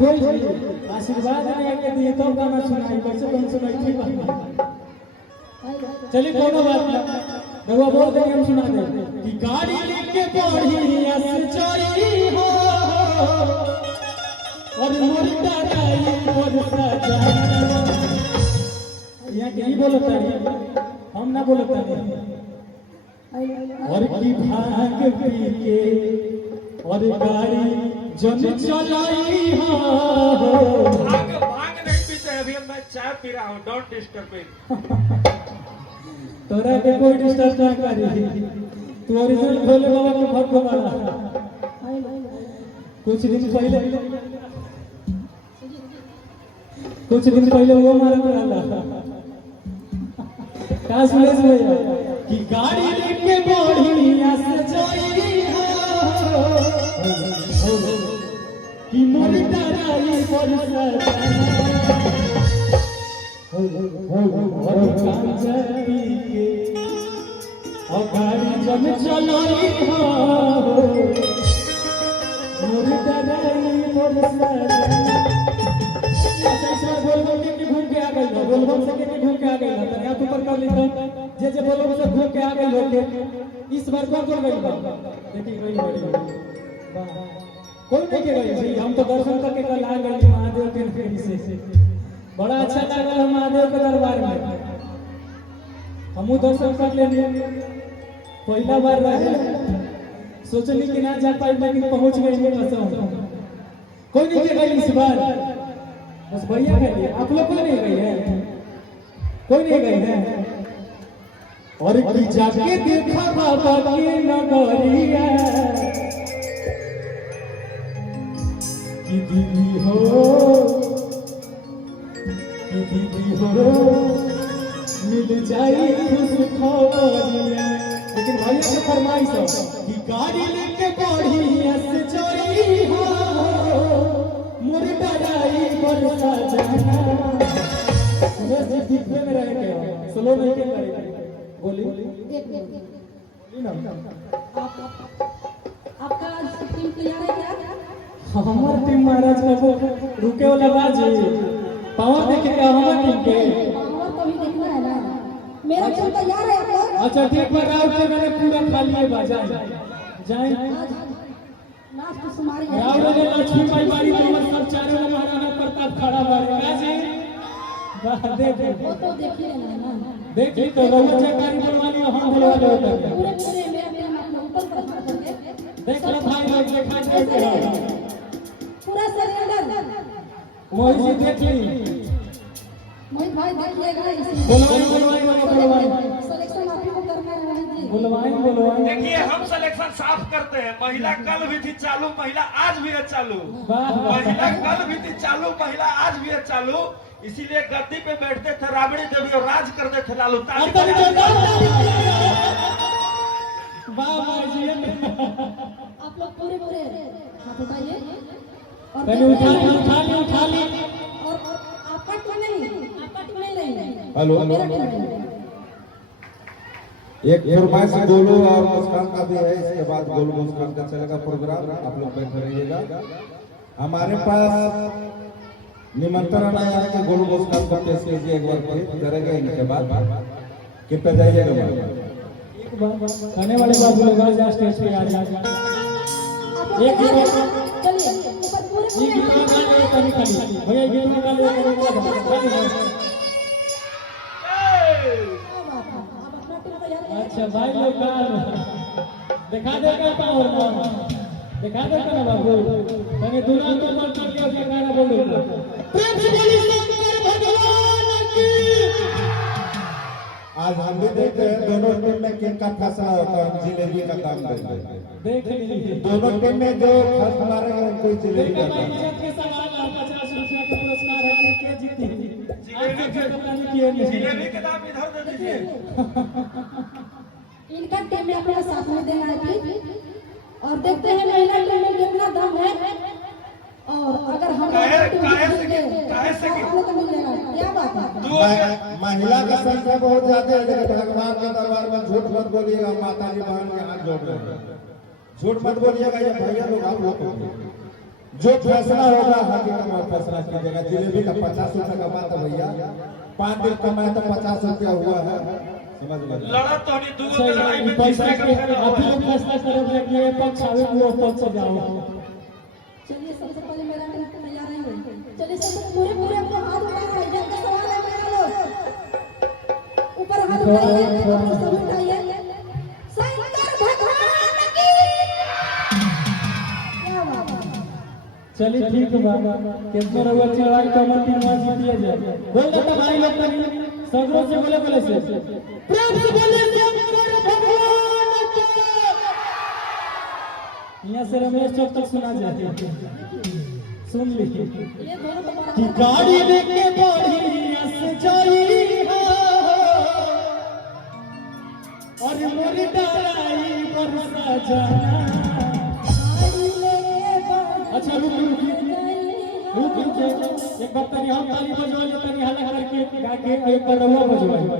थोड़ी आशीर्वाद नहीं के दिए तो गाना सुनाई कैसे कौन सुनाई थी चलिए कोनो बात ना रघुआ बोल दे हम सुना दे कि गाड़ी लेके बढ़िया से चली हो और मुर्दा राई बरसा जाए यहाँ के ही बोलता है हम ना बोलता है और की भाग पी के और गाड़ी जन चलाई हो भाग नहीं पीते अभी मैं चाय पी रहा हूँ डोंट डिस्टर्ब मी तोरा के कोई डिस्टर्ब ना करी तू ओरिजिनल भोले बाबा के भक्त वाला कुछ दिन पहले वो मारा रहला का सुरेश भैया कि गाड़ी लेके बढ़िया से जाई हो कि मुर्दा राई बरसा और गांजा पी के और गाड़ी जब चलाई हो मुर्दा राई बरसा बोलबम के घूम के आ गई बोलबम से के घूम के आ गई तनिया तू पर कर ली जे जे बोलबम से घूम के आ गई लोग इस बार कौन कौन गई देखी गई बड़ी कोई नहीं के गई भाई हम तो दर्शन करके कल आ गए महादेव के से बड़ा अच्छा लगा महादेव के दरबार में हमू दर्शन कर लेने पहला बार रहे सोचनी कि ना जा पाई लेकिन पहुंच गए कसम कोई नहीं के गई इस बार बस भैया गए आप लोग कोई नहीं गए हैं कोई नहीं गए हैं और की जाके देखा बाबा के नगरिया कि दीदी हो मिल जाए खुश खबरिया लेकिन भैया के फरमाइश है कि गाड़ी लेके बढ़िया से चली हो मुर्दा राई बरसा जाना बस दिखने में रह गया स्लो नहीं के करेगा बोली ना आपका टीम तैयार है क्या हमार टीम महाराज को रुके वाला बाज पावर देखेगा हमार टीम के पावर तो भी देखना है ना मेरा टीम तैयार है आप लोग अच्छा ठीक है राउंड के मैंने पूरा खाली है बाजा जाए लास्ट सुमारी राउंड में लक्ष्मी माई बारी तो हम सब चारों महाराणा प्रताप खड़ा बारे जी वाह देख वो तो देखिए ना देखिए तो रघु चकारी बनवानी हम बोलवा दे पूरे पूरे मेरा टीम अपना ऊपर कर करके देख लो भाई लोग देखा के पूरा सरेंडर मोहित जी देख ली मोहित भाई देख लेगा इसी बुलवाई सिलेक्शन आप ही को करना है मोहित जी बुलवाई देखिए हम सिलेक्शन साफ करते हैं महिला कल भी थी चालू महिला आज भी है चालू महिला कल भी थी चालू महिला आज भी है चालू इसीलिए गद्दी पे बैठते थे राबड़ी देवी और राज करते थे लालू वाह आप लोग पूरे पूरे हाथ उठाइए और उठा ली और आपका टीम नहीं रही हेलो एक फरमाइश गोलू और मुस्कान का भी है इसके बाद गोलू मुस्कान का चलेगा प्रोग्राम आप लोग बैठे रहिएगा हमारे पास निमंत्रण आया है कि गोलू मुस्कान को पेश कीजिए एक बार करेंगे इनके बाद कितना जाइएगा आने वाले बाबू लोग आज स्टेज पे आ जाए एक चलिए ऊपर पूरे ये गीत गा ले कभी कभी भैया गीत गा ले अब अपना टीम तैयार है अच्छा भाई लोग दिखा देगा पावर दिखा देगा ना बाबू तने दुनिया को मन कर के अपना गाना बोलो प्रेम से बोली शंकर भगवान की आज हम भी देखते हैं दोनों टीम में किनका फैसला होता है जिलेबी का काम देंगे देख लीजिए दोनों टीम में जो फर्स्ट मारेगा उनको जिलेबी का काम इज्जत के सवाल ₹50 का पुरस्कार है के जीती जिलेबी के दाम इधर दे दीजिए इनका टीम में अपना साथ में देना है और देखते हैं महिला टीम में कितना दम है और अगर हम काहे से तो मिल जाएगा क्या बात है महिला का संख्या बहुत ज्यादा है लेकिन भगवान के दरबार में झूठ मत बोलिएगा माता जी बहन के हाथ जोड़ रहे हैं झूठ मत बोलिएगा ये भैया लोग आप लोग जो फैसला होगा हकीकत फैसला कीजिएगा। जिलेबी का 50 रुपए का बात है भैया, 5 दिन कमाए तो 50 रुपया हुआ है, समझ में। लड़त तो नहीं दूगो के लड़ाई में पैसा तीसरे के का फेर आप लोग फैसला करोगे कि ये पक्ष आवे वो पक्ष से जाओ। चलिए सबसे पहले मेरा तैयार है। चलिए सबसे पूरे पूरे अपने हाथ उठाइए। जब का सवाल है मेरा लोग ऊपर हाथ उठाइए, अपने सब उठाइए। शंकर भगवान की क्या बात है। चलिए ठीक है बाबा केंद्र रउआ चढ़ाई तो हमर टीम में जीतिए जाए। बोल देता भाई लोग तनी सगरों से बोले बोले से प्रेम से बोले शंकर भगवान की। यहाँ से रमेश चौक तक सुना जाए, सुन लीजिए। ये दोनों तो बड़ा कि गाड़ी लेके बढ़िया से जाई हो और मोरी डराई बरसा जाना। गाड़ी लेके अच्छा रुक एक बार तनी हम ताली बजवाइए, तनी हल्ला करके गा के एक बार रउआ बजवाइए।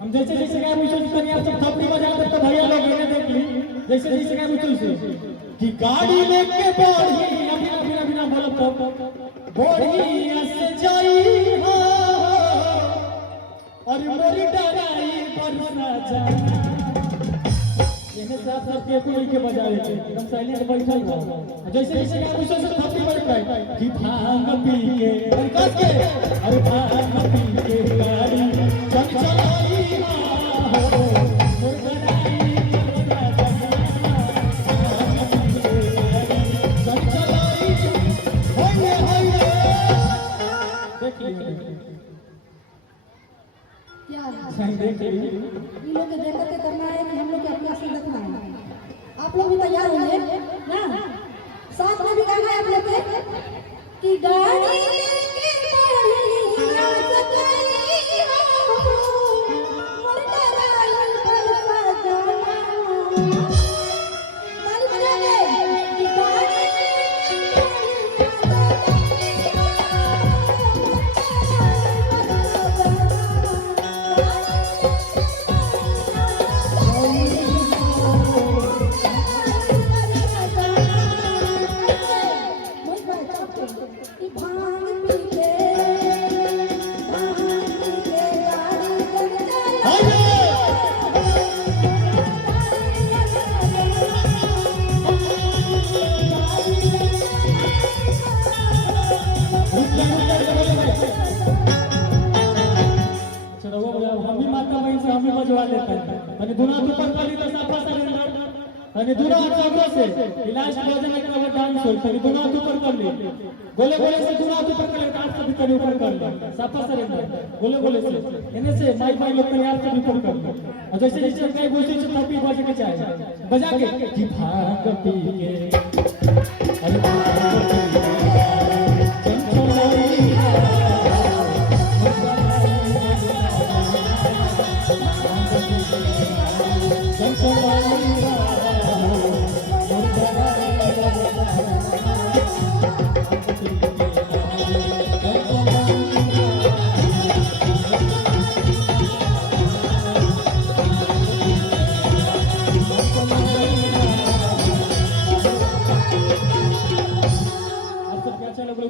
हम जैसे जैसे गाय पूछो तनी आप सब थपड़ी बजा दे तो भैया लोग इन्हें देख ली। जैसे जैसे गाय पूछो से कि गाड़ी लेके बढ़ी अभी अभी अभी ना बोलो तो बढ़िया से जाई हो और मोरी डराई बरसा जाना। इन्हें साथ साथ के कोई के बजावे के एकदम साइलेंट बैठल रहो। जैसे जैसे गाय पूछो से थपड़ी बज गई कि भांग पी के कस के अरे भांग पी के गाड़ी चल चलाई हो मोर डराई बरसा जाना। चल चलाई होइए होइए देख लीजिए क्या है? सही देख लीजिए। इन लोग के देख के करना है कि हम लोग के अपने से देखना है। आप लोग भी तैयार होइए ना, साथ में भी गाना है आप लोग के कि गाड़ी लेके बढ़िया से जाई हो मोर डराई बरसा जाना। ताली बजाइए कि गाड़ी लेके बढ़िया से जाई हो हम भी माता बहन से हम भी बजवा लेते हैं। अने दुना ऊपर करी तो साफा सरेंडर अने दुना सगरो से इलाज भोजन एक बार डांस हो तनी दुना ऊपर कर ले गोले गोले से दुना ऊपर कर ले काट से भीतर ऊपर कर ले साफा सरेंडर गोले गोले से इने से माई माई लोग तैयार से ऊपर कर ले और जैसे जैसे कई बोलते से थपी बजे के चाहे बजा के कि भाग पी के अरे भाग पी के चंचलाई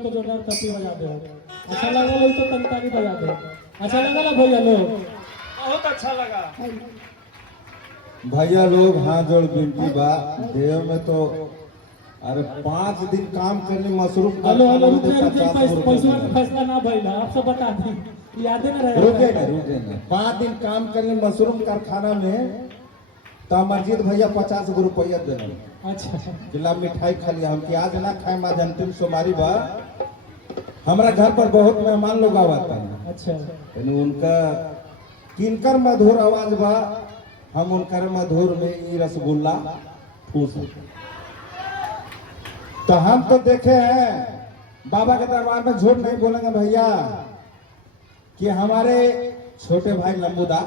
तो जोरदार थप्पी बजा दो। अच्छा लगा लो तो तंताली बजा दो। अच्छा लगा ला भैया लोग बहुत अच्छा लगा। भैया लोग हाथ जोड़ विनती बा देव में तो अरे 5 दिन काम करने मशरूम का हेलो हेलो खाना रुके देता रुके 50 रुपए पैसा में। फैसला ना भइला आप सब बता दी याद है ना रुके ना 5 दिन काम करने मशरूम कारखाना में तो अमरजीत भैया 50 रुपया देने अच्छा जिला मिठाई खा लिया हम कि आज ना खाए आज अंतिम सोमवारी बा। हमारा घर पर बहुत मेहमान लोग आवता है अच्छा यानी उनका किनकर मधुर आवाज बा हम उनकर मधुर में ये रसगुल्ला ठूस तो हम तो देखे हैं बाबा के दरबार में झूठ नहीं बोलेंगे भैया कि हमारे छोटे भाई लंबूदा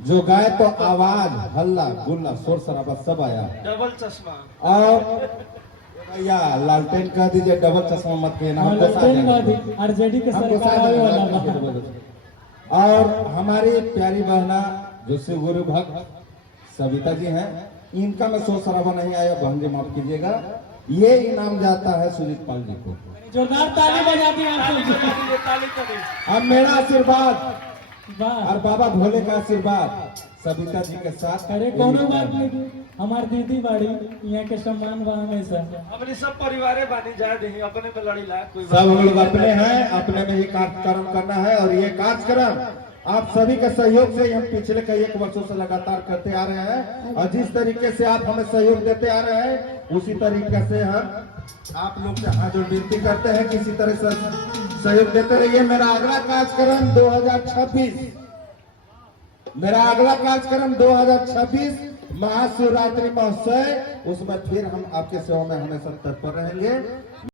जो गाय तो आवाज हल्ला गुल्ला शोर शराबा सब आया डबल चश्मा और भैया लालटेन कह दीजिए डबल चश्मा मत कहना हमको आरजेडी के हमको सरकार आवे वाला बा। और हमारी प्यारी बहना जो शिव गुरु भक्त सविता जी हैं इनका मैं शोर शराबा नहीं आया बहन जी माफ कीजिएगा। ये इनाम जाता है सुजीत पाल जी को। जोरदार ताली बजा दी ताली आप बजा दीजिए, ताली ताली। अब मेरा आशीर्वाद वाह और बाबा भोले का आशीर्वाद सविता जी के साथ। अरे कोनो बात नहीं, हमार दीदी बाड़ी यहाँ के सम्मान बा हमेशा। अपनी सब परिवारे बानी जाए दही अपने में लड़ी ला कोई सब हम लोग अपने हैं, अपने में ही कार्यक्रम करना है और ये कार्यक्रम आप सभी के सहयोग से ही हम पिछले कई एक वर्षों से लगातार करते आ रहे हैं और जिस तरीके से आप हमें सहयोग देते आ रहे हैं उसी तरीके से हम आप लोग से हाथ जोड़ विनती करते हैं किसी तरह से सहयोग देते रहिए। मेरा अगला कार्यक्रम 2026, मेरा अगला कार्यक्रम 2026 महाशिवरात्रि महोत्सव, उसमें फिर हम आपके सेवा में हमेशा तत्पर रहेंगे।